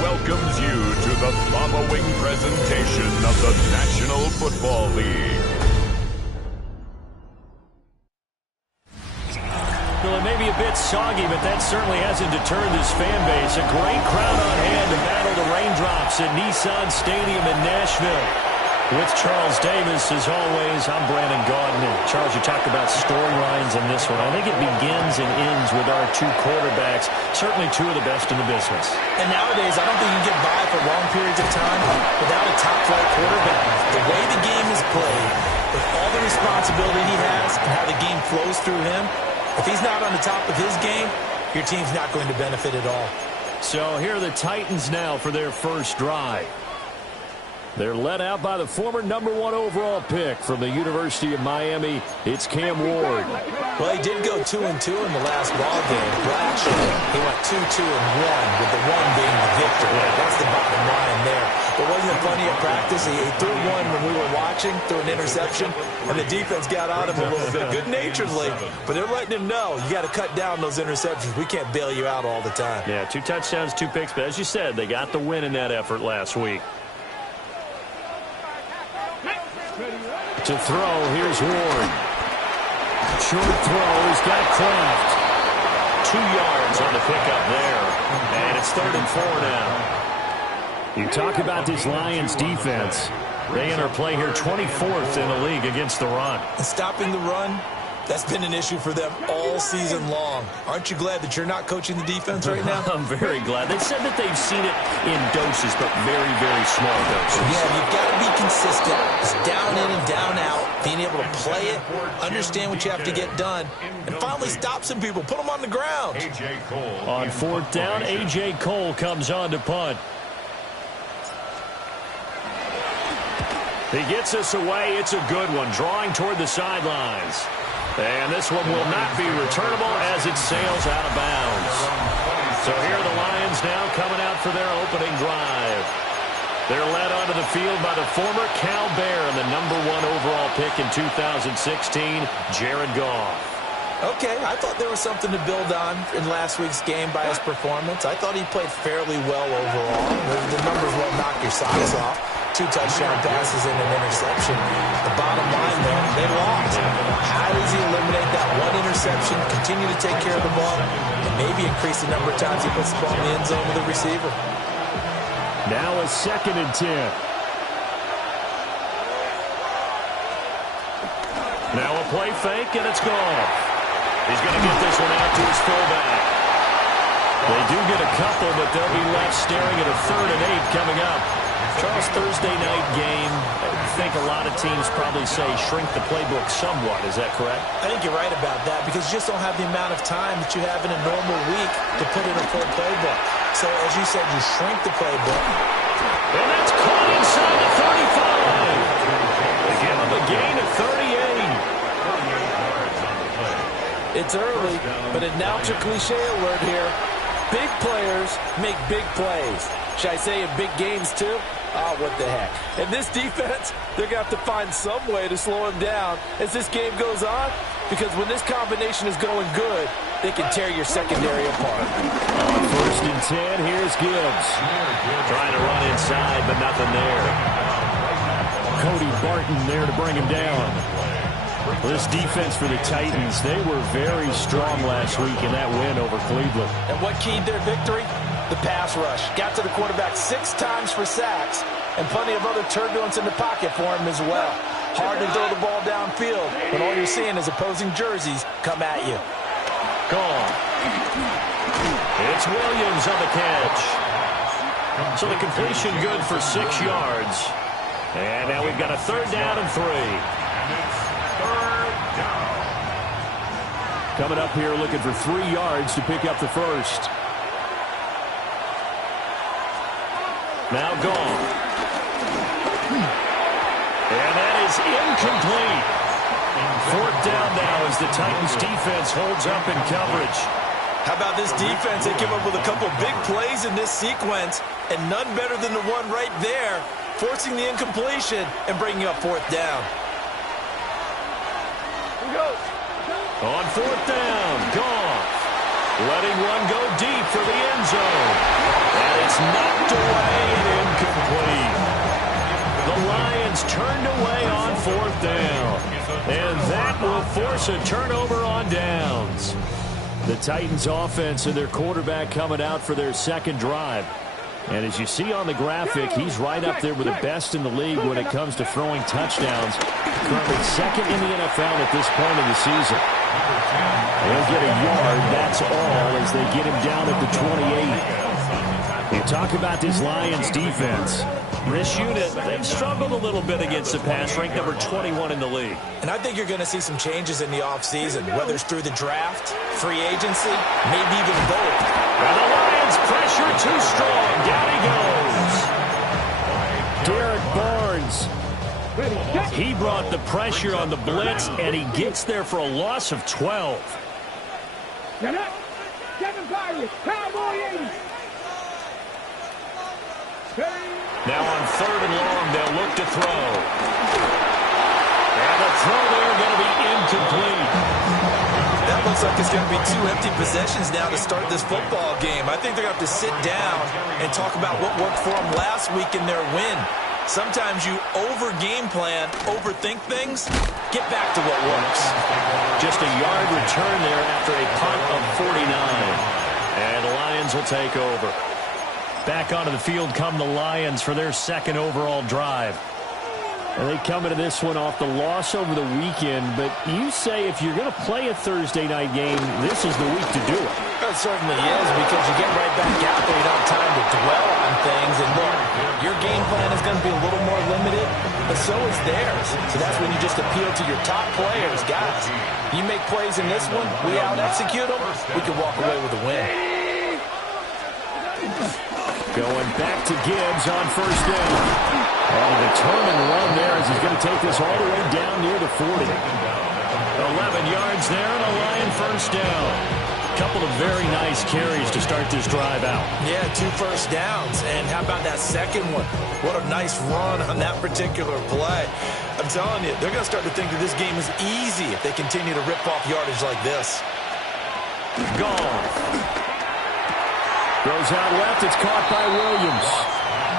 Welcomes you to the following presentation of the National Football League. Well, it may be a bit soggy, but that certainly hasn't deterred this fan base. A great crowd on hand to battle the raindrops at Nissan Stadium in Nashville. With Charles Davis, as always, I'm Brandon Gaudin. And Charles, you talked about storylines in this one. I think it begins and ends with our two quarterbacks, certainly two of the best in the business. And nowadays, I don't think you can get by for long periods of time without a top-flight quarterback. The way the game is played, with all the responsibility he has and how the game flows through him, if he's not on the top of his game, your team's not going to benefit at all. So here are the Titans now for their first drive. They're led out by the former #1 overall pick from the University of Miami. It's Cam Ward. Well, he did go 2-2 in the last ball game. But actually, he went 2-2-1, with the one being the victory. That's the bottom line there. But wasn't it funny at practice? He threw one when we were watching, threw an interception, and the defense got on him a little bit. Good-naturedly, but they're letting him know, you got to cut down those interceptions. We can't bail you out all the time. Yeah, 2 touchdowns, 2 picks. But as you said, they got the win in that effort last week. To throw, here's Ward. Short throw, he's got Kraft. 2 yards on the pickup there. And it's 3rd and 4 now. You talk about this Lions defense. They enter play here 24th in the league against the run. And stopping the run, that's been an issue for them all season long. Aren't you glad that you're not coaching the defense right now? I'm very glad. They said that they've seen it in doses, but very, very small doses. Yeah, you've got to be consistent. It's down in and down out. Being able to play it, understand what you have to get done, and finally stop some people. Put them on the ground. On 4th down, A.J. Cole comes on to punt. He gets us away. It's a good one, drawing toward the sidelines. And this one will not be returnable as it sails out of bounds. So here are the Lions now coming out for their opening drive. They're led onto the field by the former Cal Bear and the #1 overall pick in 2016, Jared Goff. Okay, I thought there was something to build on in last week's game by his performance. I thought he played fairly well overall. The numbers won't knock your socks off. 2 touchdown passes and an interception. The bottom line, though, they lost. How does he eliminate that 1 interception, continue to take care of the ball, and maybe increase the number of times he puts the ball in the end zone with the receiver? Now a 2nd and 10. Now a play fake, and it's gone. He's going to get this one out to his fullback. They do get a couple, but they'll be left staring at a 3rd and 8 coming up. Charles, Thursday night game, I think a lot of teams probably say shrink the playbook somewhat. Is that correct? I think you're right about that because you just don't have the amount of time that you have in a normal week to put in a full playbook. So, as you said, you shrink the playbook. And that's caught inside the 35. They give him a gain of 38. It's early, but announcer cliche alert here. Big players make big plays. Should I say in big games, too? Oh, what the heck. And this defense, they're going to have to find some way to slow him down as this game goes on, because when this combination is going good, they can tear your secondary apart. On 1st and 10, here's Gibbs. Trying to run inside, but nothing there. Cody Barton there to bring him down. This defense for the Titans, they were very strong last week in that win over Cleveland. And what keyed their victory? The pass rush. Got to the quarterback 6 times for sacks, and plenty of other turbulence in the pocket for him as well. Hard to throw the ball downfield, but all you're seeing is opposing jerseys come at you. Gone. It's Williams on the catch. So the completion good for 6 yards. And now we've got a 3rd down and 3. Coming up here looking for 3 yards to pick up the first. Now gone. And that is incomplete. 4th down now as the Titans defense holds up in coverage. How about this defense? They came up with a couple big plays in this sequence, and none better than the one right there, forcing the incompletion and bringing up 4th down. On 4th down, Goff letting one go deep for the end zone. And it's knocked away and incomplete. The Lions turned away on 4th down. And that will force a turnover on downs. The Titans offense and their quarterback coming out for their second drive. And as you see on the graphic, he's right up there with the best in the league when it comes to throwing touchdowns. Currently second in the NFL at this point of the season. He'll get a yard, that's all, as they get him down at the 28. You talk about this Lions defense. This unit, they've struggled a little bit against the pass, ranked number 21 in the league. And I think you're going to see some changes in the offseason, whether it's through the draft, free agency, maybe even both. And the Lions pressure too strong. Down he goes. Derek Barnes. He brought the pressure on the blitz, and he gets there for a loss of 12. Now on 3rd and long, they'll look to throw. And the throw there going to be incomplete. That looks like it's going to be 2 empty possessions now to start this football game. I think they're going to have to sit down and talk about what worked for them last week in their win. Sometimes you over-game plan, overthink things, get back to what works. Just a yard return there after a punt of 49. And the Lions will take over. Back onto the field come the Lions for their second overall drive. And they come into this one off the loss over the weekend, but you say if you're going to play a Thursday night game, this is the week to do it. It certainly is, because you get right back out there. You don't have time to dwell on things. And look, your game plan is going to be a little more limited, but so is theirs. So that's when you just appeal to your top players. Guys, you make plays in this one, we out-execute them, we can walk away with a win. Going back to Gibbs on 1st down. And a determined run there as he's going to take this all the way down near the 40. 11 yards there and a Lion 1st down. Couple of very nice carries to start this drive out. Yeah, 2 first downs. And how about that second one? What a nice run on that particular play. I'm telling you, they're going to start to think that this game is easy if they continue to rip off yardage like this. Gone. Goes out left. It's caught by Williams.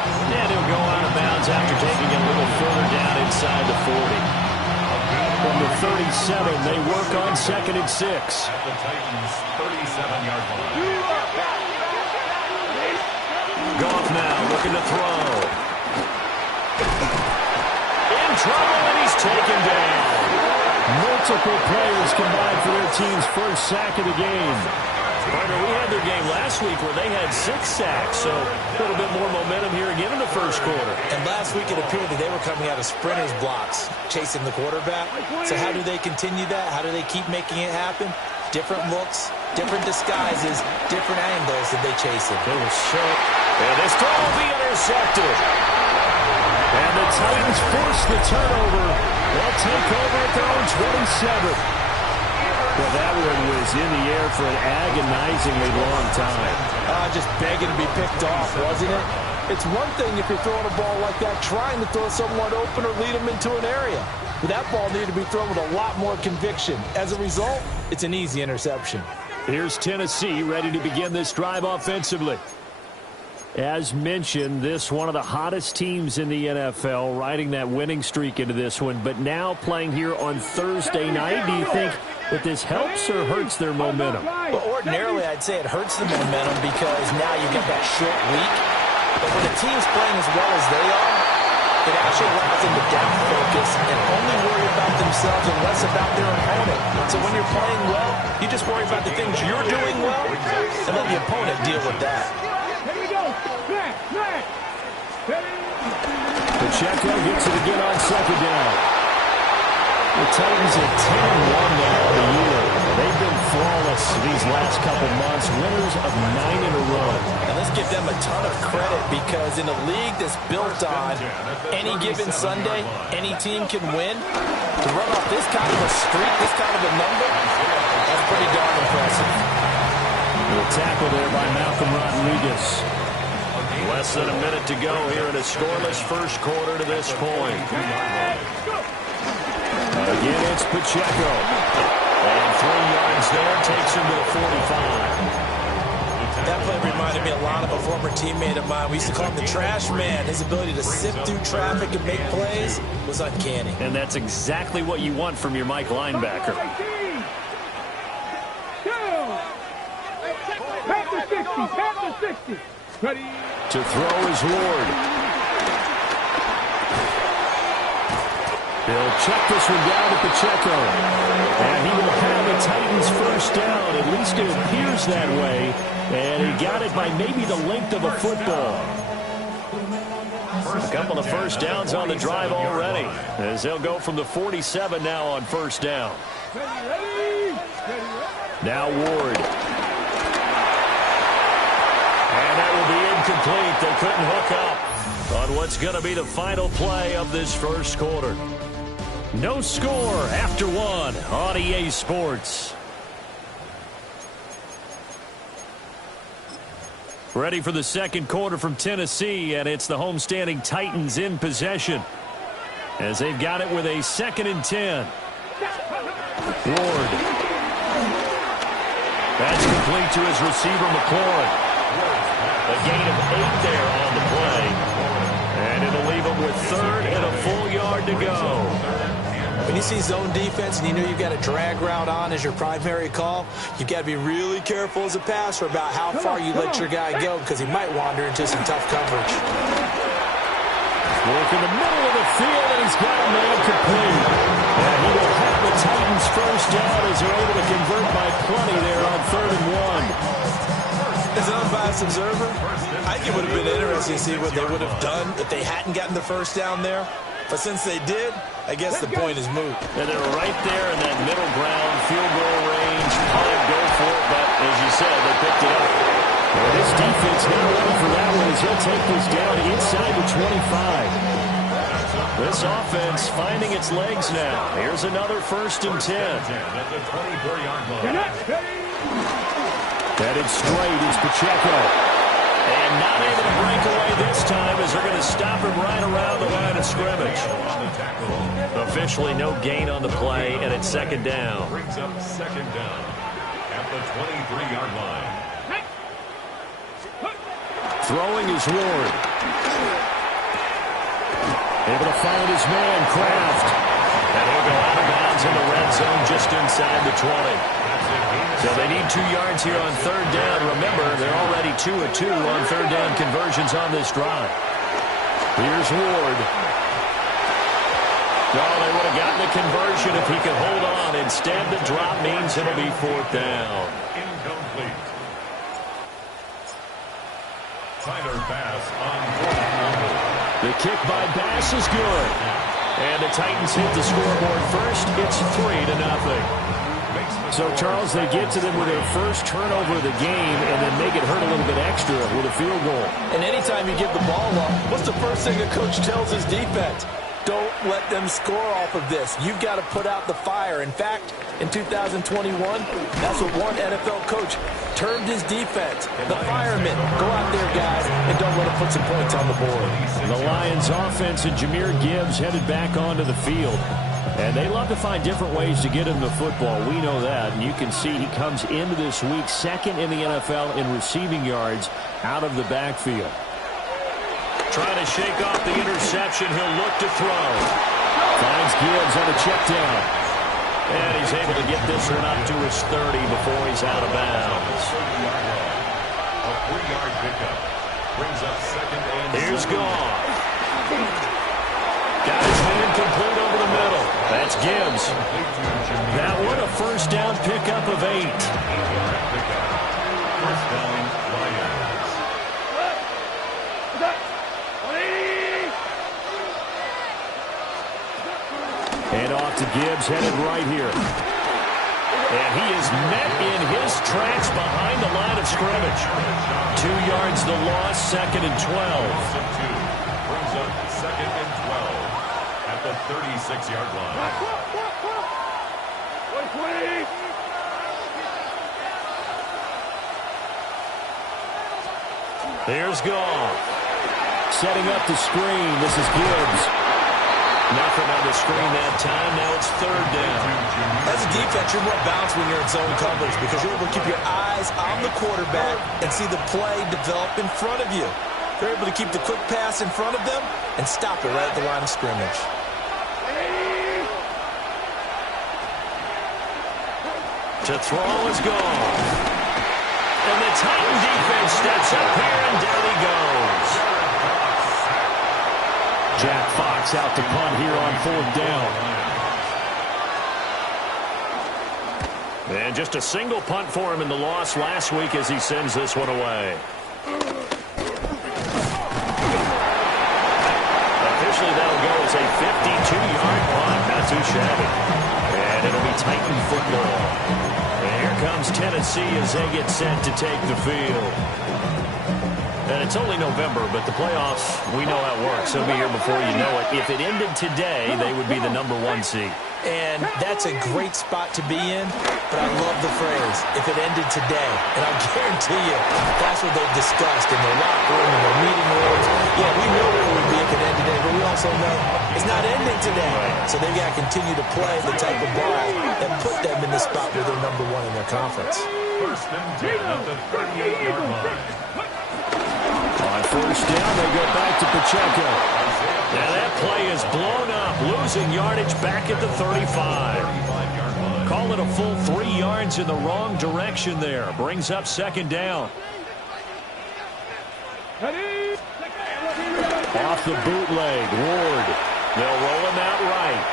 And he'll go out of bounds after taking it a little further down inside the 40. From the 37, they work on 2nd and 6. The Titans' 37-yard line. Goff now looking to throw. In trouble, and he's taken down. Multiple players combined for their team's first sack of the game. Partner, we had their game last week where they had 6 sacks, so a little bit more momentum here again in the first quarter. And last week it appeared that they were coming out of sprinters blocks, chasing the quarterback. So how do they continue that? How do they keep making it happen? Different looks, different disguises, different angles that they chase it. They will show. And this throw will be intercepted. And the Titans force the turnover. They'll take over at their own 27. Well, that one was in the air for an agonizingly long time. Just begging to be picked off, wasn't it? It's one thing if you're throwing a ball like that, trying to throw someone open or lead them into an area. But that ball needed to be thrown with a lot more conviction. As a result, it's an easy interception. Here's Tennessee ready to begin this drive offensively. As mentioned, this one of the hottest teams in the NFL, riding that winning streak into this one, but now playing here on Thursday night. Do you think that this helps or hurts their momentum? Well, ordinarily, I'd say it hurts the momentum because now you get that short week. But when a team's playing as well as they are, it actually allows them to down focus and only worry about themselves and less about their opponent. So when you're playing well, you just worry about the things you're doing well and let the opponent deal with that. Pacheco gets it again on 2nd down. The Titans at 10-1 now on the year. They've been this these last couple months, winners of 9 in a row. And let's give them a ton of credit, because in a league that's built on any given Sunday, any team can win. To run off this kind of a streak, this kind of a number, that's pretty darn impressive. The tackle there by Malcolm Rodriguez. Less than a minute to go here in a scoreless first quarter to this point. Again, it's Pacheco. And 3 yards there takes him to the 45. That play reminded me a lot of a former teammate of mine. We used to call him the trash man. His ability to sift through traffic and make plays was uncanny. And that's exactly what you want from your Mike linebacker. To throw is Ward. He'll check this one down to Pacheco. And he will have the Titans first down. At least it appears that way. And he got it by maybe the length of a football. A couple of first downs on the drive already, as they'll go from the 47 now on first down. Now Ward. And that will be incomplete. They couldn't hook up on what's going to be the final play of this first quarter. No score after 1 on EA Sports. Ready for the second quarter from Tennessee, and it's the homestanding Titans in possession, as they've got it with a 2nd and 10. Ward. That's complete to his receiver, McLaurin. A gain of 8 there on the play. And it'll leave him with 3rd and a full yard to go. When you see zone defense and you know you've got a drag route on as your primary call, you've got to be really careful as a passer about how far you let your guy go, because he might wander into some tough coverage. Work in the middle of the field, and he's got a man complete. And he will have the Titans first down as they're able to convert by plenty there on 3rd and 1. As an unbiased observer, I think it would have been interesting to see what they would have done if they hadn't gotten the first down there. But since they did, I guess the point is moot. And they're right there in that middle ground, field goal range. Probably go for it, but as you said, they picked it up. Well, this defense not ready for that one, as he'll take this down inside the 25. This offense finding its legs now. Here's another 1st and 10. Headed straight is Pacheco. And not able to break away this time, as they're going to stop him right around the line of scrimmage. Officially no gain on the play, and it's 2nd down. Brings up 2nd down at the 23-yard line. Throwing is Ward. Able to find his man, Kraft. And he'll go out of bounds in the red zone just inside the 20. So they need 2 yards here on 3rd down. Remember, they're already 2 of 2 on 3rd down conversions on this drive. Here's Ward. Oh, they would have gotten the conversion if he could hold on. Instead, the drop means it'll be 4th down. Incomplete. Tyler Bass on 4th. The kick by Bass is good. And the Titans hit the scoreboard first. It's 3-0. So, Charles, they get to them with their first turnover of the game and then make it hurt a little bit extra with a field goal. And anytime you give the ball up, what's the first thing a coach tells his defense? Don't let them score off of this. You've got to put out the fire. In fact, in 2021, that's what one NFL coach termed his defense. The firemen. Go out there, guys, and don't let them put some points on the board. The Lions offense and Jahmyr Gibbs headed back onto the field. And they love to find different ways to get him the football. We know that. And you can see he comes into this week 2nd in the NFL in receiving yards out of the backfield. Trying to shake off the interception. He'll look to throw. Finds Gibbs on a check down. And he's able to get this one up to his 30 before he's out of bounds. A 3-yard pickup brings up 2nd and 7. Here's Goff. Got his man complete over the middle. That's Gibbs. That one a first down pickup of 8. First down, Lions. And off to Gibbs, headed right here. And he is met in his tracks behind the line of scrimmage. 2 yards the loss, 2nd and 12. Brings up 2nd and 12 at the 36-yard line. Here's Goff. Setting up the screen. This is Gibbs. Nothing on the screen that time. Now it's 3rd down. As a defense, you're more balanced when you're in zone coverage because you're able to keep your eyes on the quarterback and see the play develop in front of you. They're able to keep the quick pass in front of them and stop it right at the line of scrimmage. To throw is Goff. And the Titan defense steps up here, and down he goes. Jack Fox out to punt here on 4th down. And just a single punt for him in the loss last week as he sends this one away. Officially, that'll go as a 52-yard punt. Not too shabby. And it'll be Titan football. And here comes Tennessee as they get set to take the field. And it's only November, but the playoffs, we know how it works. They'll be here before you know it. If it ended today, they would be the #1 seed. And that's a great spot to be in, but I love the phrase, if it ended today. And I guarantee you, that's what they've discussed in their locker room, in their meeting rooms. Yeah, we know where it would be if it ended today, but we also know it's not ending today. So they've got to continue to play the type of ball that put them in the spot where they're #1 in their conference. 1st and 10 at the 38-yard line. On 1st down, they go back to Pacheco. Now that play is blown up, losing yardage back at the 35. Call it a full 3 yards in the wrong direction there. Brings up 2nd down. Off the bootleg, Ward. They'll roll him out right.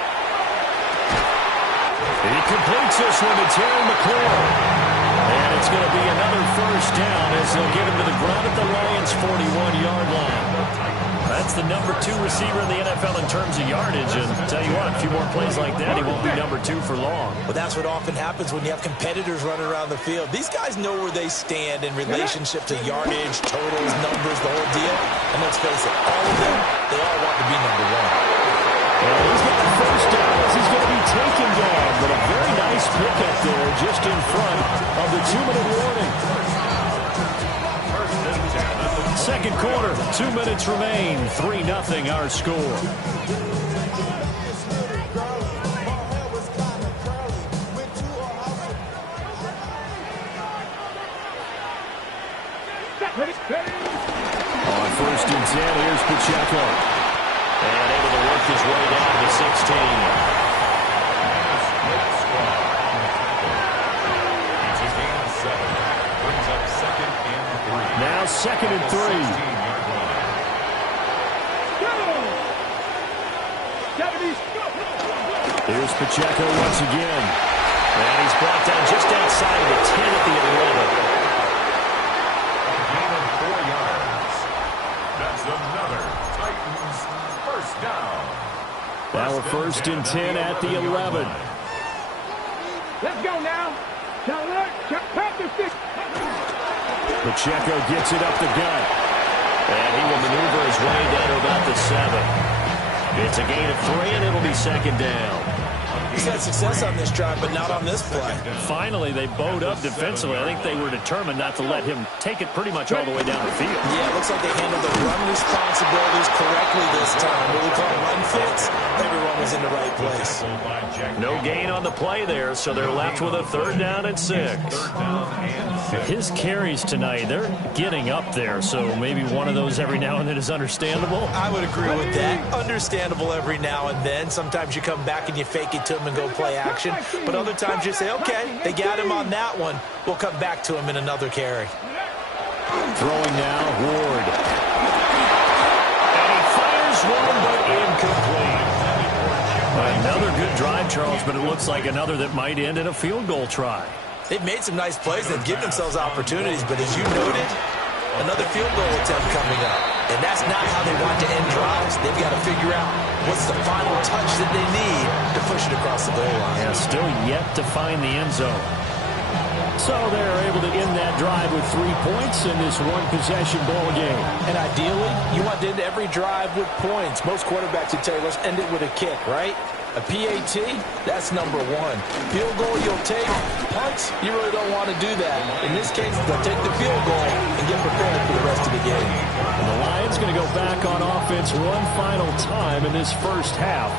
He completes this one to Terry McLaurin. And it's going to be another 1st down as they'll get him to the ground at the Lions' 41-yard line. That's the #2 receiver in the NFL in terms of yardage. And tell you what, a few more plays like that, he won't be #2 for long. Well, that's what often happens when you have competitors running around the field. These guys know where they stand in relationship to yardage, totals, numbers, the whole deal. And let's face it, all of them, they all want to be #1. Well, he's got the 1st down as he's going to be taken down. But a very nice pickup there just in front of the 2-minute warning. 2nd quarter, 2 minutes remain. 3-0 our score. On 1st and 10, here's Pacheco. And able to work his way down to 16. Now 2nd and 3. Here's Pacheco once again. And he's brought down just outside of the 10 at the 11. Gain of 4 yards. That's another Titans 1st down. Now a 1st and 10 at the 11. Let's go now. Pacheco gets it up the gut. And he will maneuver his way down to about the 7. It's a gain of 3, and it'll be 2nd down. He's had success on this drive, but not on this play. Finally, they bowed up defensively. I think they were determined not to let him take it pretty much all the way down the field. Yeah, it looks like they handled the run responsibilities correctly this time. What we call run fits, everyone was in the right place. No gain on the play there, so they're left with a 3rd down and 6. His carries tonight, they're getting up there, so maybe one of those every now and then is understandable. I would agree with that. Understandable every now and then. Sometimes you come back and you fake it to him and go play action. But other times you say, okay, they got him on that one. We'll come back to him in another carry. Throwing now, Ward. And he fires one, but incomplete. Another good drive, Charles, but it looks like another that might end in a field goal try. They've made some nice plays. They've given themselves opportunities, but as you noted, another field goal attempt coming up. And that's not how they want to end drives. They've got to figure out what's the final touch that they need to push it across the goal line. Yeah, still yet to find the end zone. So they're able to end that drive with 3 points in this one-possession ball game. And ideally, you want to end every drive with points. Most quarterbacks would tell you, let's end it with a kick, right? A PAT, that's number one. Field goal you'll take. Punts, you really don't want to do that. In this case, they'll take the field goal and get prepared for the rest of the game. And the Lions going to go back on offense one final time in this first half.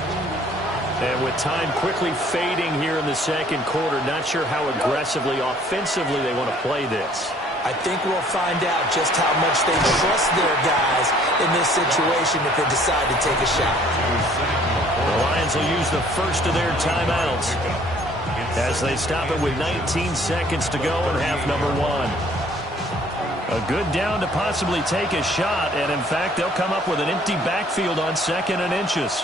And with time quickly fading here in the second quarter, not sure how aggressively, offensively they want to play this. I think we'll find out just how much they trust their guys in this situation if they decide to take a shot. The Lions will use the first of their timeouts as they stop it with 19 seconds to go in half number one. A good down to possibly take a shot, and in fact, they'll come up with an empty backfield on 2nd and inches.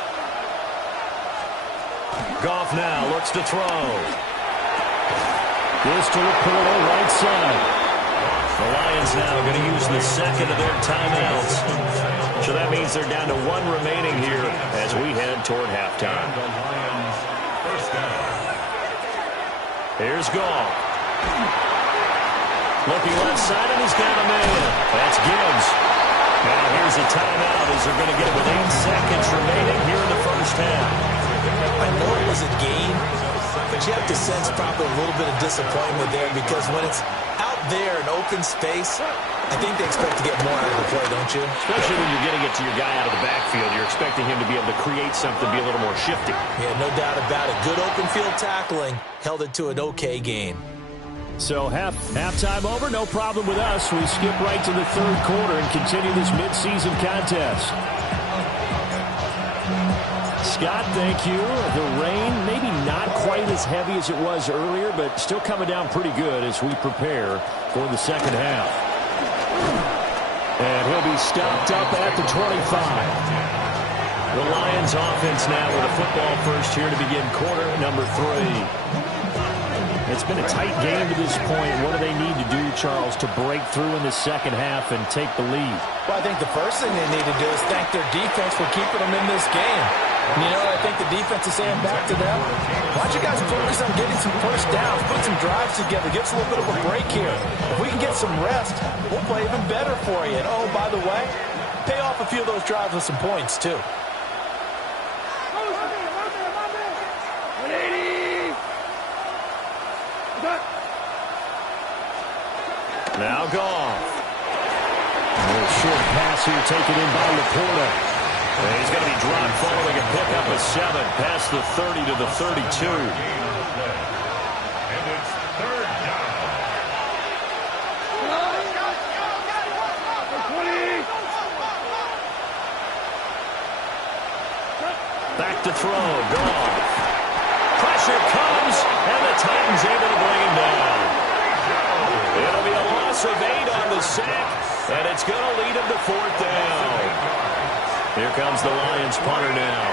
Goff now looks to throw. This to Laporta, right side. The Lions now going to use the second of their timeouts. So that means they're down to 1 remaining here as we head toward halftime. Here's Goff. Looking left side, and he's got a man. That's Gibbs. Now here's a timeout as they're going to get it with 8 seconds remaining here in the first half. I know it was a gain, but you have to sense probably a little bit of disappointment there because when it's out there in open space, I think they expect to get more out of the play, don't you? Especially when you're getting it to your guy out of the backfield. You're expecting him to be able to create something, be a little more shifty. Yeah, no doubt about it. Good open field tackling held it to an okay game. So halftime over, no problem with us. We skip right to the third quarter and continue this midseason contest. Scott, thank you. The rain, maybe not quite as heavy as it was earlier, but still coming down pretty good as we prepare for the second half. And he'll be stopped up at the 25. The Lions offense now with a football first here to begin quarter number 3. It's been a tight game to this point. What do they need to do, Charles, to break through in the second half and take the lead? Well, I think the first thing they need to do is thank their defense for keeping them in this game. You know, I think the defense is saying back to them, why don't you guys focus on getting some first downs, put some drives together, give us a little bit of a break here. If we can get some rest, we'll play even better for you. And, oh, by the way, pay off a few of those drives with some points, too. Now Goff. A little short pass here taken in by Laporta. And he's going to be dropped following a pickup of 7 past the 30 to the 32. And it's third down. Back to throw. Goff. Pressure comes, and the Titans able to bring him down. It'll be a loss of 8 on the sack, and it's going to lead him to 4th down. Here comes the Lions punter now,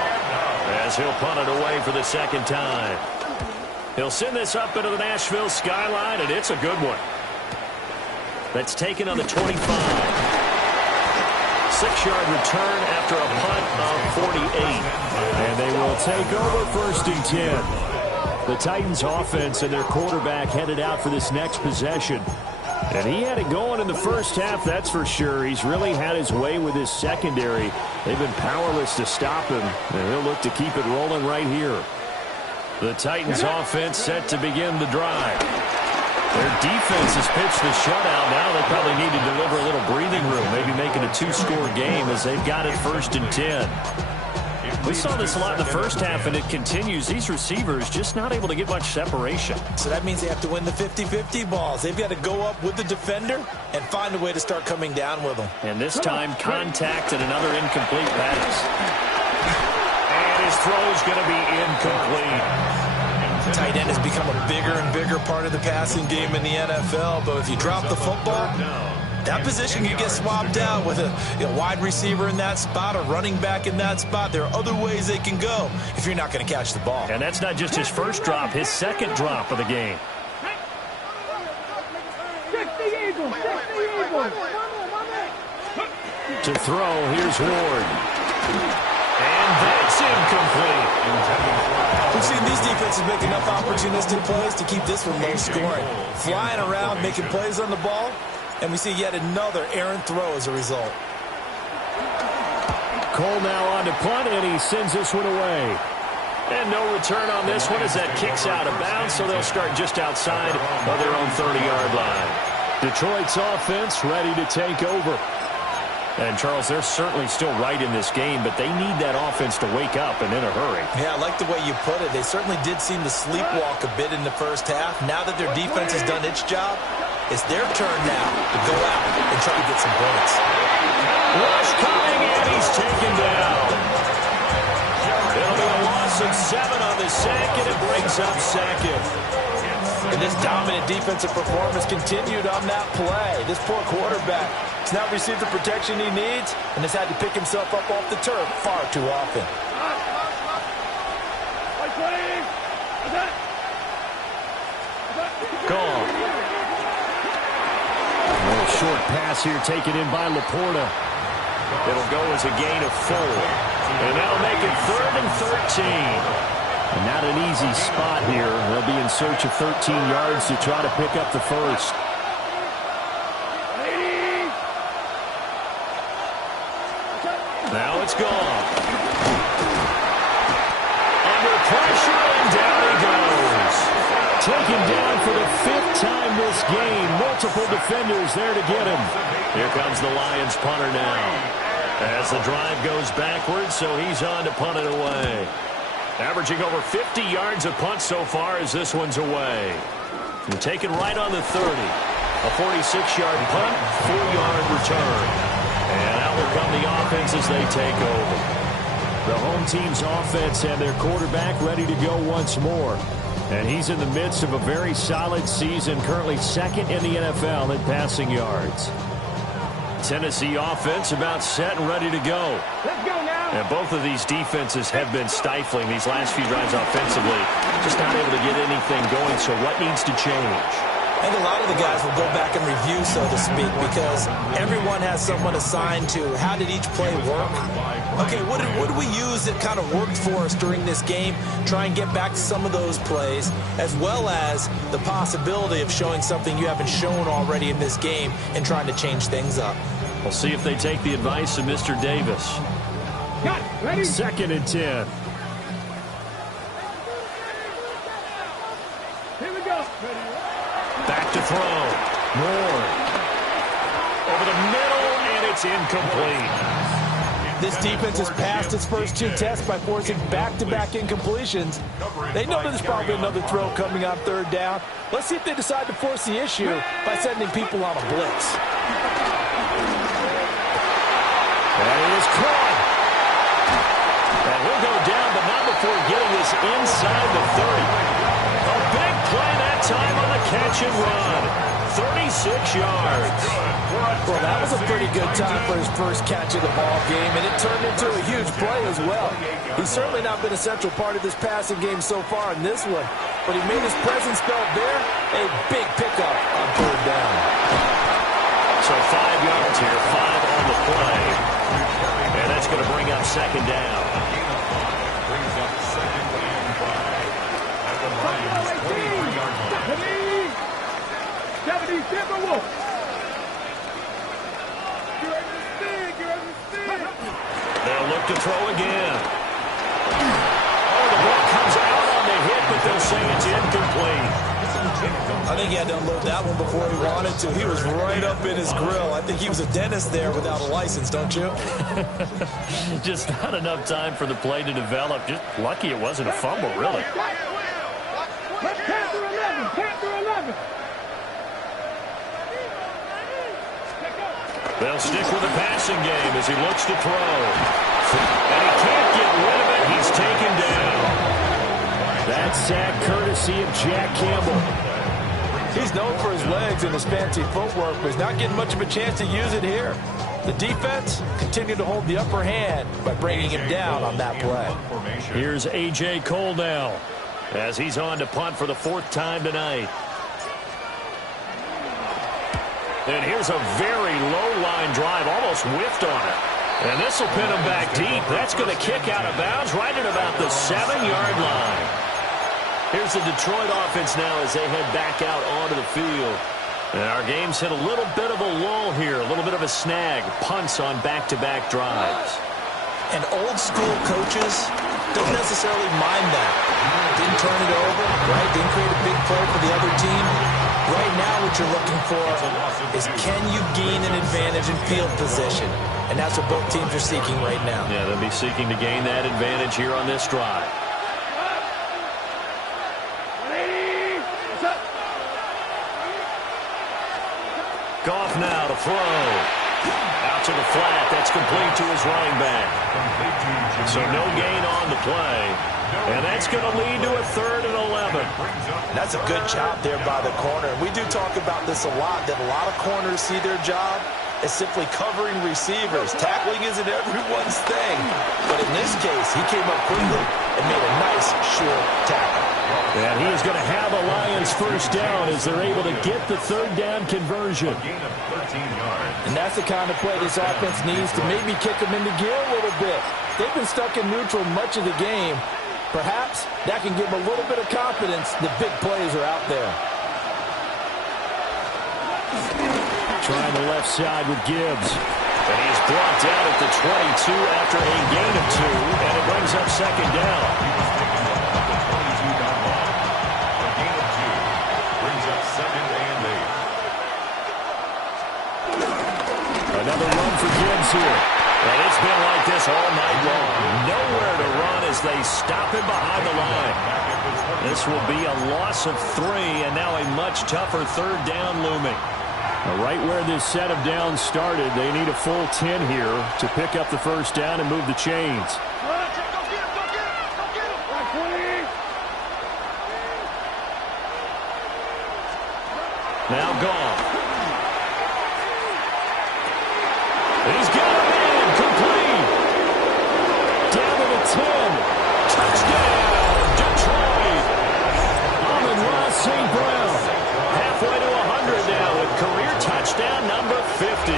as he'll punt it away for the second time. He'll send this up into the Nashville skyline, and it's a good one. That's taken on the 25. 6-yard return after a punt of 48. And they will take over 1st and 10. The Titans offense and their quarterback headed out for this next possession. And he had it going in the first half, that's for sure. He's really had his way with his secondary. They've been powerless to stop him, and he'll look to keep it rolling right here. The Titans offense set to begin the drive. Their defense has pitched the shutout. Now they probably need to deliver a little breathing room, maybe make it a 2-score game as they've got it 1st and 10. We saw this a lot in the first half, and it continues. These receivers just not able to get much separation. So that means they have to win the 50-50 balls. They've got to go up with the defender and find a way to start coming down with them. And this time, contact and another incomplete pass. And his throw is going to be incomplete. Tight end has become a bigger and bigger part of the passing game in the NFL, but if you drop the football, that position can get swapped out with a wide receiver in that spot, a running back in that spot. There are other ways they can go if you're not going to catch the ball. And that's not just his first drop, his second drop of the game. To throw, here's Ward. And that's incomplete. We've seen these defenses make enough opportunistic plays to keep this one low scoring. Flying around, making plays on the ball, and we see yet another errant throw as a result. Cole now on to punt, and he sends this one away. And no return on this one as that kicks out of bounds, so they'll start just outside of their own 30-yard line. Detroit's offense ready to take over. And, Charles, they're certainly still right in this game, but they need that offense to wake up and in a hurry. Yeah, I like the way you put it. They certainly did seem to sleepwalk a bit in the first half. Now that their defense has done its job, it's their turn now to go out and try to get some points. Rush coming, and he's taken down. It'll be a loss of 7 on the sack, and it brings up second. And this dominant defensive performance continued on that play. This poor quarterback has not received the protection he needs and has had to pick himself up off the turf far too often. Gone. A short pass here taken in by Laporta. It'll go as a gain of 4. And that'll make it 3rd and 13. And not an easy spot here. They'll be in search of 13 yards to try to pick up the first. Now it's gone. Under pressure, and down he goes. Taken down for the 5th time this game. Multiple defenders there to get him. Here comes the Lions punter now. As the drive goes backwards, so he's on to punt it away. Averaging over 50 yards a punt so far as this one's away. And taken right on the 30. A 46-yard punt, 4-yard return. And out will come the offense as they take over. The home team's offense and their quarterback ready to go once more. And he's in the midst of a very solid season, currently 2nd in the NFL in passing yards. Tennessee offense about set and ready to go. Let's go now. And both of these defenses have been stifling these last few drives offensively. Just not able to get anything going, so what needs to change? I think a lot of the guys will go back and review, so to speak, because everyone has someone assigned to how did each play work. Okay, what did we use that kind of worked for us during this game? Try and get back to some of those plays, as well as the possibility of showing something you haven't shown already in this game and trying to change things up. We'll see if they take the advice of Mr. Davis. Got it. Ready? 2nd and 10. Here we go. Back to throw. Moore. Over the middle, and it's incomplete. This defense has passed its first 2 tests by forcing back-to-back incompletions. They know there's probably another throw coming on 3rd down. Let's see if they decide to force the issue by sending people on a blitz. And it is caught. And he'll go down, but not before getting this inside the 30. A big play that time on the catch and run. 36 yards. Well, that was a pretty good time for his first catch of the ball game, and it turned into a huge play as well. He's certainly not been a central part of this passing game so far in this one, but he made his presence felt there. A big pickup on 3rd down. So 5 yards here, 5 on the play. And that's going to bring up 2nd down. Brings up 2nd down 5 at the Lions 23-yard line. 77 Wolf. They'll look to throw again. Oh, the ball comes out on the hit, but they'll say it's incomplete. I think he had to unload that one before he wanted to. He was right up in his grill. I think he was a dentist there without a license, don't you? Just not enough time for the play to develop. Just lucky it wasn't a fumble, really. Let's count through 11. Count through 11. They'll stick with the passing game as he looks to throw. And he can't get rid of it. He's taken down. That sack courtesy of Jack Campbell. He's known for his legs and his fancy footwork, but he's not getting much of a chance to use it here. The defense continued to hold the upper hand by bringing him down on that play. Here's A.J. Cole now as he's on to punt for the 4th time tonight. And here's a very low-line drive, almost whiffed on it. And this will pin him back deep. That's going to kick out of bounds right at about the 7-yard line. Here's the Detroit offense now as they head back out onto the field. And our game's hit a little bit of a lull here, a little bit of a snag. Punts on back-to-back drives. And old-school coaches don't necessarily mind that. Didn't turn it over, right? Didn't create a big play for the other team. Right now what you're looking for is can you gain an advantage in field position? And that's what both teams are seeking right now. Yeah, they'll be seeking to gain that advantage here on this drive. Goff now to throw. Out to the flat. That's complete to his running back. So no gain on the play. And that's going to lead to a 3rd and 11. That's a good job there by the corner. We do talk about this a lot, that a lot of corners see their job as simply covering receivers. Tackling isn't everyone's thing. But in this case, he came up quickly and made a nice, short tackle. And he is going to have a Lions first down as they're able to get the 3rd down conversion. And that's the kind of play this offense needs to maybe kick them into gear a little bit. They've been stuck in neutral much of the game. Perhaps that can give them a little bit of confidence that big plays are out there. Trying the left side with Gibbs. And he's brought down at the 22 after a gain of 2, and it brings up 2nd down. Another run for Gibbs here. And it's been like this all night long. Nowhere to run as they stop him behind the line. This will be a loss of 3, and now a much tougher 3rd down looming. Right where this set of downs started, they need a full 10 here to pick up the first down and move the chains. Now Goff. He's got a man complete. Down to the 10. Touchdown, Detroit. Amon-Ra St. Brown. Halfway to 100 now with career touchdown number 50.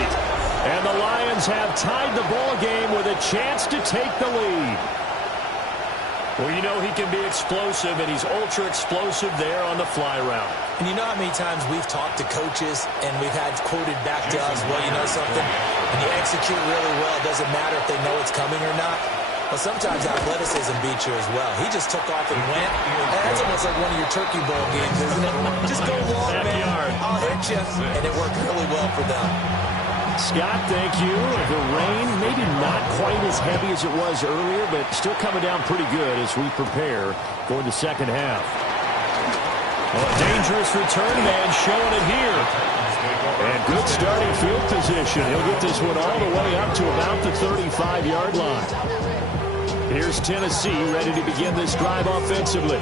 And the Lions have tied the ball game with a chance to take the lead. Well, you know he can be explosive, and he's ultra-explosive there on the fly route. And you know how many times we've talked to coaches and we've had quoted back to us, well, you know something? When you execute really well, it doesn't matter if they know it's coming or not. But sometimes athleticism beats you as well. He just took off and went. And that's almost like one of your Turkey Bowl games, isn't it? Just go long, man. I'll hit you. And it worked really well for them. Scott, thank you. The rain, maybe not quite as heavy as it was earlier, but still coming down pretty good as we prepare for the second half. Well, a dangerous return man showing it here. And good starting field position. He'll get this one all the way up to about the 35-yard line. Here's Tennessee ready to begin this drive offensively.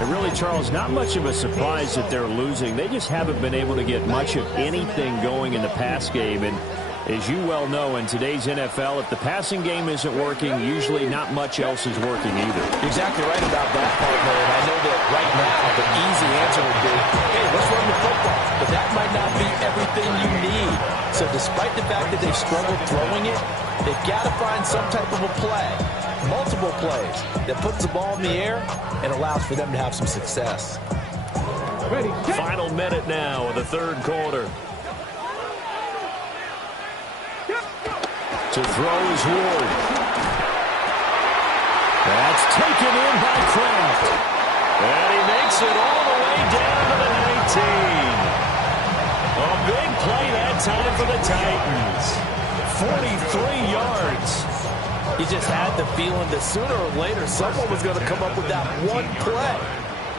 And really, Charles, not much of a surprise that they're losing. They just haven't been able to get much of anything going in the pass game. And as you well know, in today's NFL, if the passing game isn't working, usually not much else is working either. You're exactly right about that, partner. And I know that right now the easy answer would be, hey, let's run the football. But that might not be everything you need. So despite the fact that they've struggled throwing it, they've got to find some type of a play, multiple plays, that puts the ball in the air and allows for them to have some success. Final minute now of the 3rd quarter. To throw is Ward. That's taken in by Kraft. And he makes it all the way down to the 19. A big play that time for the Titans. 43 yards. You just had the feeling that sooner or later someone was going to come up with that one play.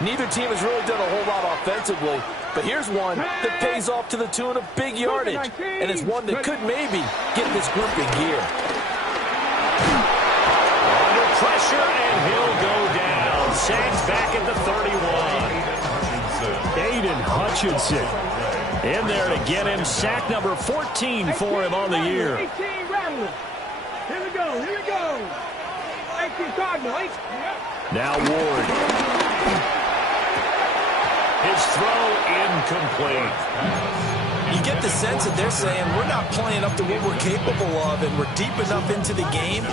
Neither team has really done a whole lot offensively, but here's one that pays off to the tune of big yardage, and it's one that could maybe get this group in gear. Under pressure, and he'll go down. Sags back at the 31. Aiden Hutchinson in there to get him. Sack number 14 for him on the year. Here we go, here we go. 18 Cardinal, 8. Now Ward. His throw incomplete. You get the sense that they're saying we're not playing up to what we're capable of, and we're deep enough into the game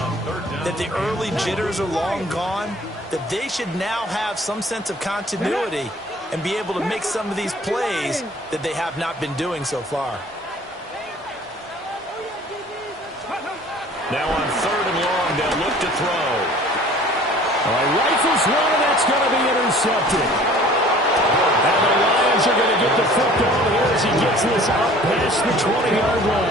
that the early jitters are long gone. that they should now have some sense of continuity and be able to make some of these plays that they have not been doing so far. Now on 3rd and long, they'll look to throw. Rifles one, and that's going to be intercepted. And the Lions are going to get the football here as he gets this up past the 20-yard line.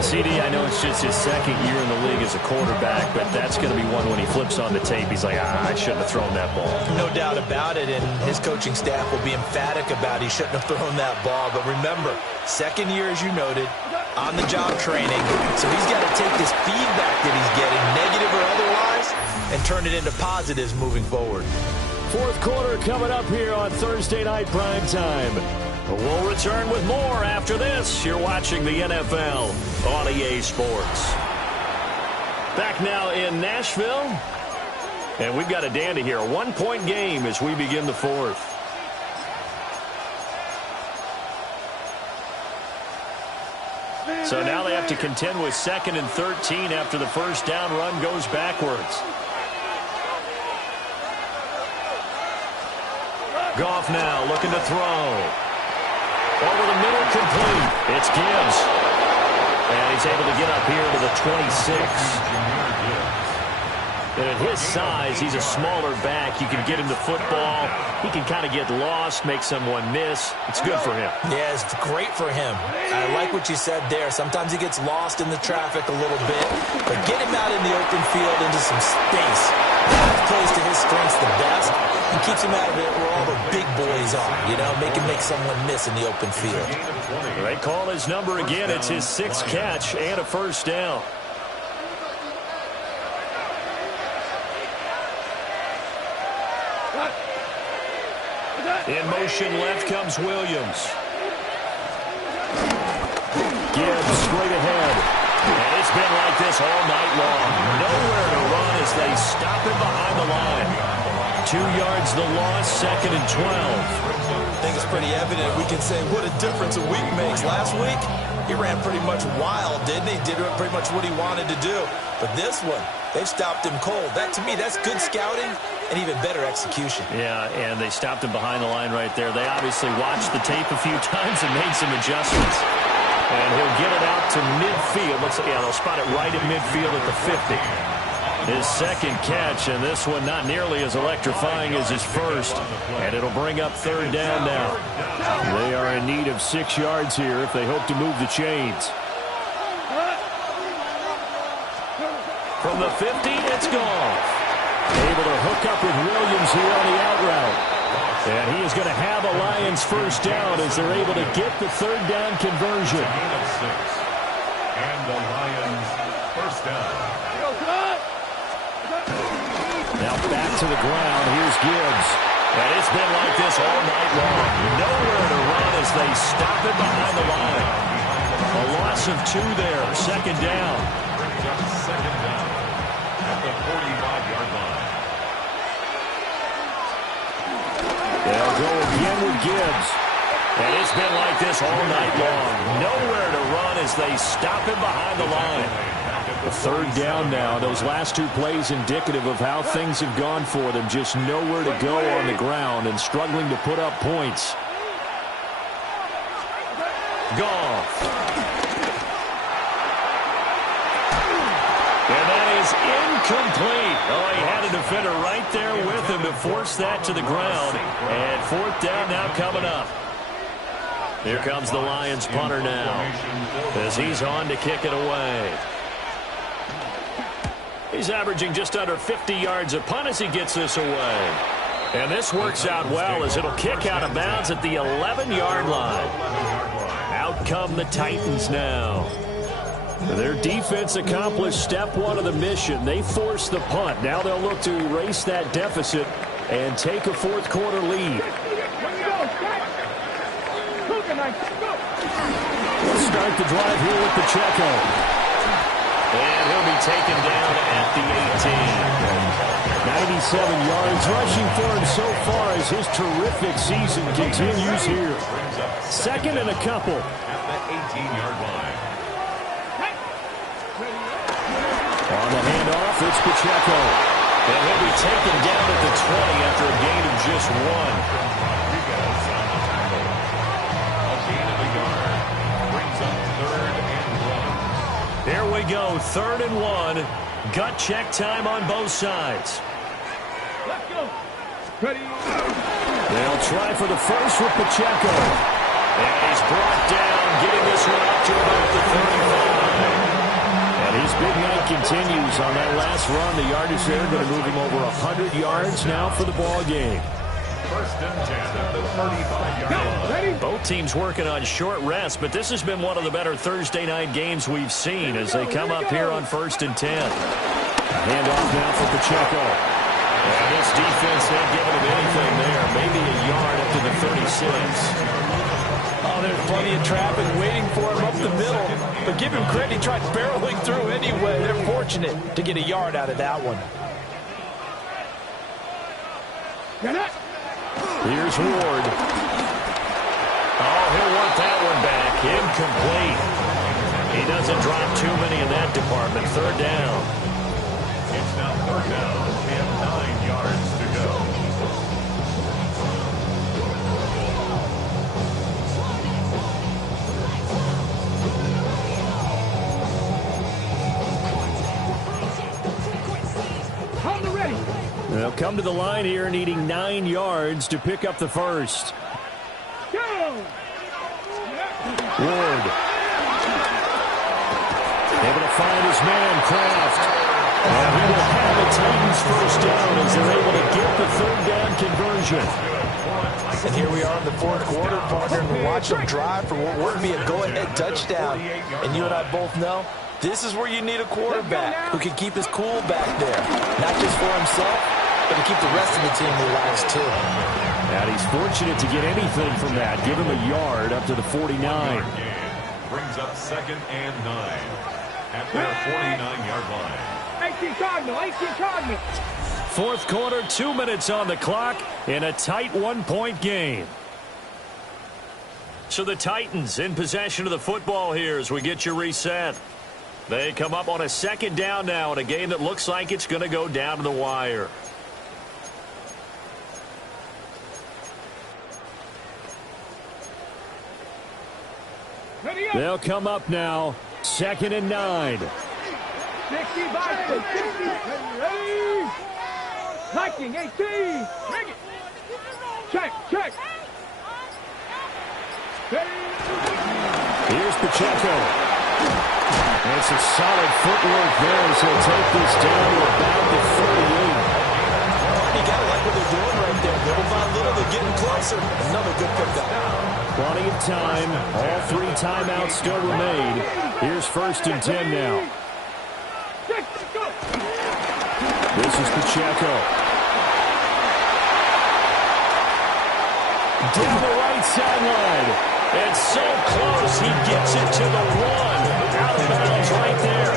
CD, I know it's just his 2nd year in the league as a quarterback, but that's going to be one when he flips on the tape. He's like, I shouldn't have thrown that ball. No doubt about it, and his coaching staff will be emphatic about he shouldn't have thrown that ball. But remember, 2nd year, as you noted, on-the-job training. So he's got to take this feedback that he's getting, negative or otherwise, and turn it into positives moving forward. 4th quarter coming up here on Thursday Night Prime Time. We'll return with more after this. You're watching the NFL on EA Sports. Back now in Nashville. And we've got a dandy here. A 1-point game as we begin the 4th. So now they have to contend with 2nd and 13 after the first down run goes backwards. Goff now looking to throw. Over the middle, complete. It's Gibbs. And he's able to get up here to the 26. And at his size, he's a smaller back. You can get him the football. He can kind of get lost, make someone miss. It's good for him. Yeah, it's great for him. I like what you said there. Sometimes he gets lost in the traffic a little bit. But get him out in the open field into some space. That plays to his strengths the best and keeps him out of it where all the big boys are. You know, make someone miss in the open field. They call his number again. It's his 6th catch and a first down. In motion left comes Williams. Gibbs straight ahead. And it's been like this all night long. Nowhere to run as they stop him behind the line. 2 yards the loss, 2nd and 12. I think it's pretty evident. We can say what a difference a week makes. Last week, he ran pretty much wild, didn't he? Did pretty much what he wanted to do. But this one, they've stopped him cold. That, to me, that's good scouting and even better execution. Yeah, and they stopped him behind the line right there. They obviously watched the tape a few times and made some adjustments. And he'll get it out to midfield. Looks like, yeah, they'll spot it right at midfield at the 50. His 2nd catch, and this one not nearly as electrifying as his first. And it'll bring up 3rd down now. They are in need of 6 yards here if they hope to move the chains. From the 50, it's gone. Able to hook up with Williams here on the out route. And he is going to have a Lions first down as they're able to get the 3rd down conversion. And the Lions first down. Now back to the ground. Here's Gibbs. And it's been like this all night long. Nowhere to run as they stop it behind the line. A loss of 2 there. 2nd down. Brings up 2nd down at the 45-yard line. They'll go again with Gibbs. And it's been like this all night long. Nowhere to run as they stop him behind the line. The 3rd down now. Those last 2 plays indicative of how things have gone for them. Just nowhere to go on the ground and struggling to put up points. Goff. And that is incomplete. Oh, he had a defender right there with him to force that to the ground. And 4th down now coming up. Here comes the Lions punter now as he's on to kick it away. He's averaging just under 50 yards a punt as he gets this away. And this works out well as it'll kick out of bounds at the 11-yard line. Out come the Titans now. Their defense accomplished step 1 of the mission. They forced the punt. Now they'll look to erase that deficit and take a 4th quarter lead. Let's start the drive here with Pacheco. And he'll be taken down at the 18. 97 yards rushing for him so far as his terrific season continues here. Second and a couple. At the 18-yard line. On the handoff, it's Pacheco. And he'll be taken down at the 20 after a gain of just 1. Here we go, 3rd and 1. Gut check time on both sides. Let's go. Ready. They'll try for the first with Pacheco. And he's brought down, getting this one up to about the 35. And his big night continues on that last run. The yardage there going to move him over 100 yards now for the ball game. 1st and 10 at the 35-yard line. Ready. Both teams working on short rest, but this has been one of the better Thursday night games we've seen as they come up here on 1st and 10. Handoff now for Pacheco. And this defense ain't giving him anything there. Maybe a yard up to the 36. Oh, there's plenty of traffic waiting for him up the middle. But give him credit, he tried barreling through anyway. They're fortunate to get a yard out of that one. Get it. Here's Ward. Oh, he'll want that one back. Incomplete. He doesn't drop too many in that department. 3rd down. It's now 3rd down and 9 yards to go. Hold the ready. They'll come to the line here needing 9 yards to pick up the first. Go. Ward. Able to find his man, Kraft. And he will have the Titans first down as they're able to get the 3rd down conversion. And here we are in the 4th quarter, partner, and we watch them drive for what would be a go-ahead touchdown. And you and I both know this is where you need a quarterback who can keep his cool back there. Not just for himself, but to keep the rest of the team relaxed, too. And he's fortunate to get anything from that. Give him a yard up to the 49. Brings up 2nd and 9 at their 49-yard line. 18 Cardinal. 18 Cardinal. 4th quarter, 2 minutes on the clock in a tight 1-point game. So the Titans in possession of the football here as we get you reset. They come up on a 2nd down now in a game that looks like it's going to go down to the wire. Ready up. They'll come up now. 2nd and 9. 60 by 60. Ready. Liking 18. Bring it. Check. Ready. Here's Pacheco. It's a solid footwork there as he'll take this down to about the 38. You got to like what they're doing right there. Little by little, they're getting closer. Another good pickup. Plenty of time. All 3 timeouts still remain. Here's 1st and 10 now. This is Pacheco. Down the right sideline. It's so close, he gets it to the 1. Out of bounds right there.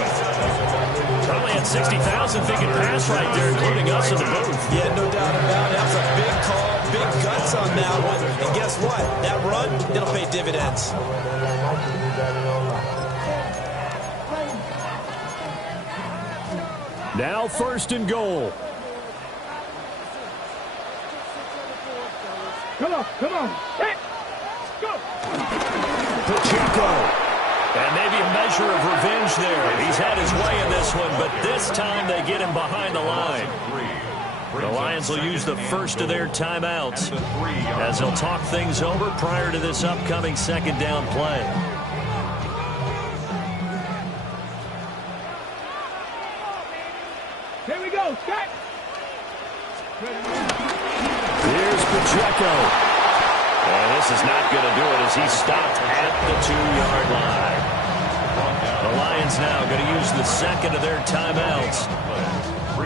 Probably had 60,000 thinking pass right there, including us in the booth. Yeah, no doubt about it. That was a big call, big guts on that one. And guess what? That run, it'll pay dividends. Now 1st and goal. Come on. Hey. Go. Pacheco. And maybe a measure of revenge there. He's had his way in this one, but this time they get him behind the line. The Lions will use the first of their timeouts as they'll talk things over prior to this upcoming 2nd down play. Here we go. Set. Here's Pacheco. And this is not going to do it as he's stopped at the 2-yard line. The Lions now going to use the 2nd of their timeouts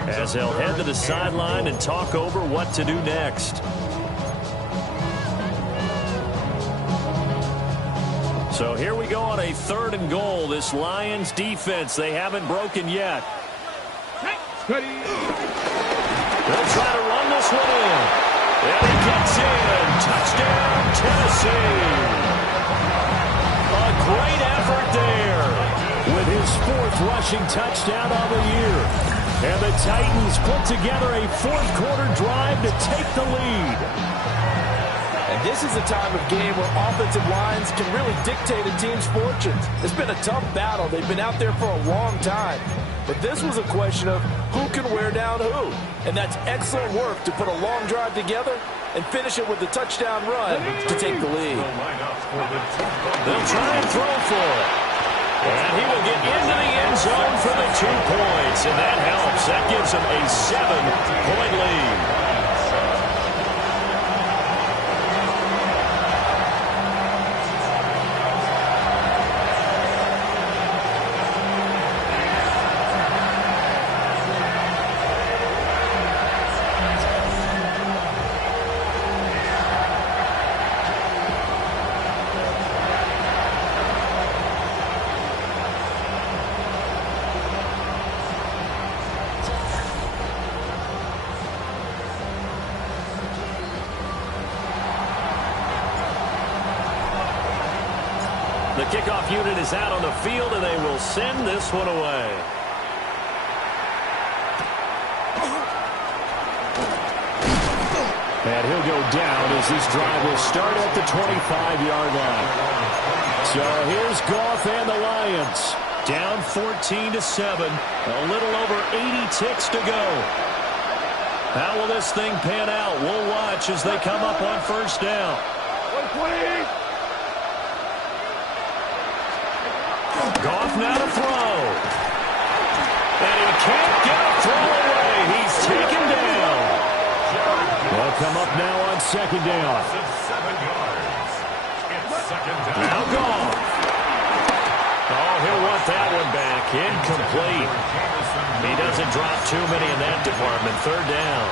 as they'll head to the sideline and talk over what to do next. So here we go on a 3rd and goal. This Lions defense, they haven't broken yet. Steady. They'll try to run this one in. And he gets in. Touchdown, Tennessee. A great effort there. With his 4th rushing touchdown of the year. And the Titans put together a 4th-quarter drive to take the lead. And this is a time of game where offensive lines can really dictate a team's fortunes. It's been a tough battle. They've been out there for a long time. But this was a question of who can wear down who. And that's excellent work to put a long drive together and finish it with a touchdown run to take the lead. They'll try and throw for it. And he will get into the end zone for the 2 points. And that helps. That gives him a 7-point lead. The kickoff unit is out on the field, and they will send this one away. And he'll go down as this drive will start at the 25-yard line. So here's Goff and the Lions. Down 14-7. A little over 80 ticks to go. How will this thing pan out? We'll watch as they come up on 1st down. 120. Goff now to throw. And he can't get a throw away. He's taken down. They'll come up now on 2nd down. Now Goff. Oh, he'll want that one back. Incomplete. He doesn't drop too many in that department. 3rd down.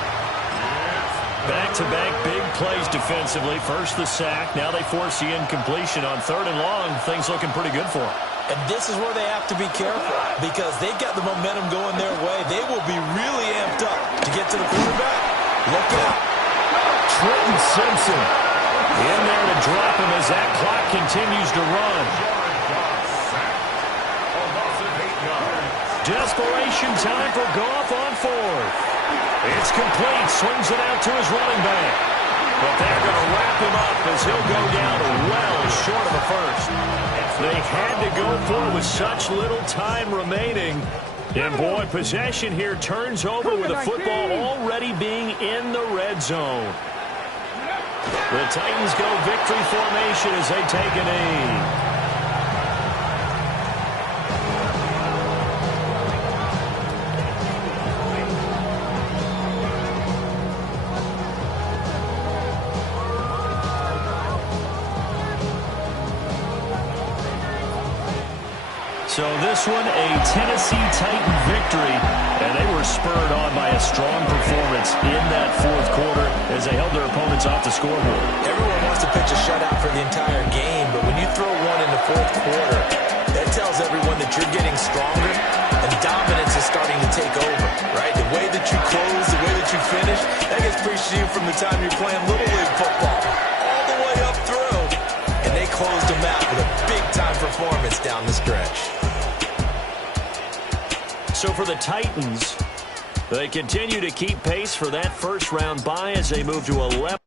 Back-to-back big plays defensively. First the sack. Now they force the incompletion on 3rd and long. Things looking pretty good for them. And this is where they have to be careful because they've got the momentum going their way. They will be really amped up to get to the quarterback. Look out. Trenton Simpson in there to drop him as that clock continues to run. Desperation time for Goff on 4th. It's complete. Swings it out to his running back. But they're going to wrap him up as he'll go down well short of a first. They had to go for it with such little time remaining. And, boy, possession here turns over with the football already being in the red zone. The Titans go victory formation as they take a knee. So this one, a Tennessee Titan victory, and they were spurred on by a strong performance in that 4th quarter as they held their opponents off the scoreboard. Everyone wants to pitch a shutout for the entire game, but when you throw one in the 4th quarter, that tells everyone that you're getting stronger and dominance is starting to take over, right? The way that you close, the way that you finish, that gets preached to you from the time you're playing Little League football all the way up through, and they closed them out with a big-time performance down the stretch. So for the Titans, they continue to keep pace for that 1st-round bye as they move to 11.